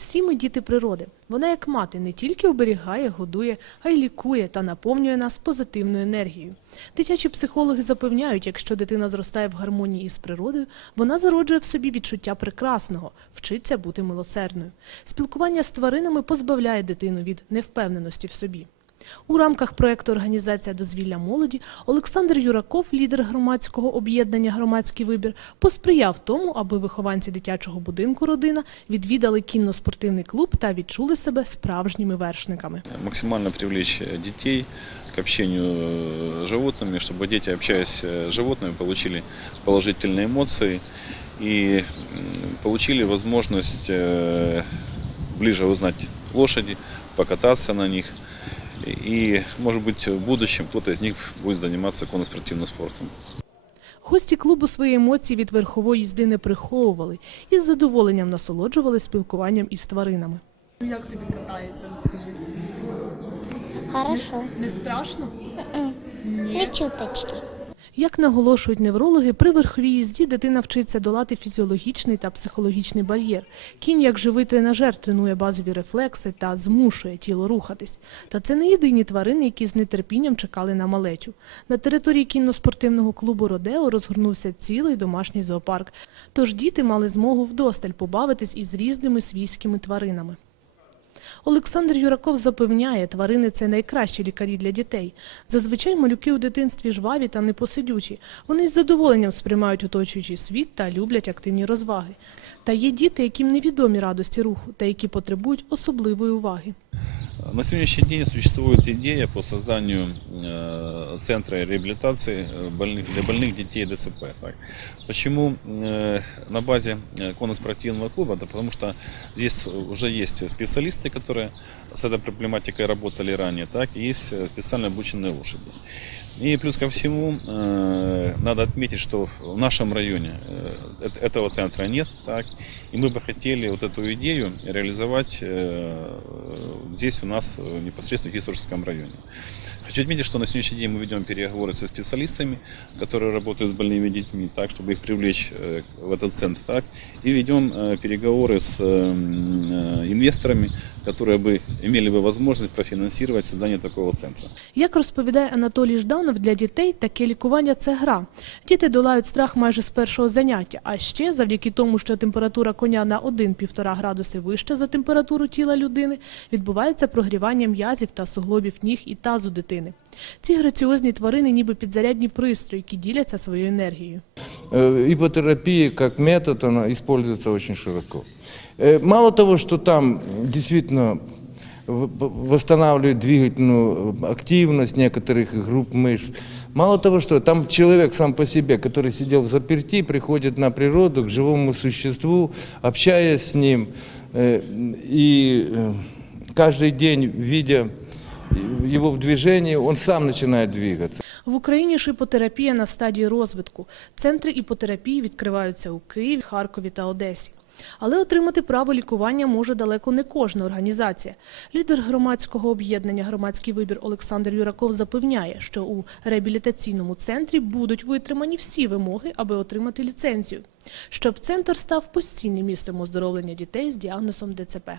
Всі ми діти природи. Вона, як мати, не тільки оберігає, годує, а й лікує та наповнює нас позитивною енергією. Дитячі психологи запевняють, якщо дитина зростає в гармонії із природою, вона зароджує в собі відчуття прекрасного, вчиться бути милосердною. Спілкування з тваринами позбавляє дитину від невпевненості в собі. У рамках проєкту Організація дозвілля молоді Олександр Юраков, лідер громадського об'єднання Громадський вибір, посприяв тому, аби вихованці дитячого будинку родина відвідали кінно-спортивний клуб та відчули себе справжніми вершниками. максимально привлечь э, детей к общению э, с животными, чтобы дети, общаясь э, с животными, получили положительные эмоции и м, получили возможность э, ближе узнать лошади, покататься на них. И, может быть, в будущем кто-то из них будет заниматься конно-спортивным спортом. Гості клубу свої емоції від верхової їзди не приховували і з задоволенням насолоджували спілкуванням із тваринами. Як тобі катається, розкажи? Хорошо. Не страшно? Не чуточки. Як наголошують неврологи, при верховій їзді дитина вчиться долати фізіологічний та психологічний бар'єр. Кінь, як живий тренажер, тренує базові рефлекси та змушує тіло рухатись. Та це не єдині тварини, які з нетерпінням чекали на малечу. На території кінно-спортивного клубу Родео розгорнувся цілий домашній зоопарк. Тож діти мали змогу вдосталь побавитись із різними свійськими тваринами. Олександр Юраков запевняє, тварини це найкращі лікарі для дітей. Зазвичай малюки у дитинстві жваві та непосидючі. Вони з задоволенням сприймають оточуючий світ та люблять активні розваги. Та є діти, яким невідомі радості руху та які потребують особливої уваги. На сегодняшний день существует идея по созданию э, центра реабилитации э, больных, для больных детей ДЦП. Так. Почему э, на базе э, конно-спортивного клуба? Да потому что здесь уже есть специалисты, которые с этой проблематикой работали ранее, так, и есть э, специально обученные лошади. И плюс ко всему, э, надо отметить, что в нашем районе э, эт- этого центра нет, так, и мы бы хотели вот эту идею реализовать э, здесь у нас э, непосредственно в Кисловском районе. Хочу отметить, что на сегодняшний день мы ведем переговоры со специалистами, которые работают с больными детьми, так, чтобы их привлечь э, в этот центр, так, и ведем э, переговоры с э, м, э, инвесторами, которые бы имели бы возможность профинансировать создание такого центра. Як розповідає Анатолій Жданов, для дітей таке лікування це гра. Діти долають страх майже з першого заняття. А ще завдяки тому, що температура коня на 1-1,5 градуси вища за температуру тіла людини, відбувається прогрівання м'язів та суглобів ніг і тазу дитини. Ці граціозні тварини ніби підзарядні пристрої, які діляться своєю енергією. Э, Ипотерапия как метод, она используется очень широко. Э, Мало того, что там действительно в- в- восстанавливает двигательную активность некоторых групп мышц, мало того, что там человек сам по себе, который сидел в заперти, приходит на природу к живому существу, общаясь с ним, э, и э, каждый день, видя его в движении, он сам начинает двигаться. В Україні ж на стадії розвитку. Центри іпотерапії відкриваються у Києві, Харкові та Одесі. Але отримати право лікування може далеко не кожна організація. Лідер громадського об'єднання Громадський вибір Олександр Юраков запевняє, що у реабілітаційному центрі будуть витримані всі вимоги, аби отримати ліцензію, щоб центр став постійним місцем оздоровлення дітей з діагнозом ДЦП.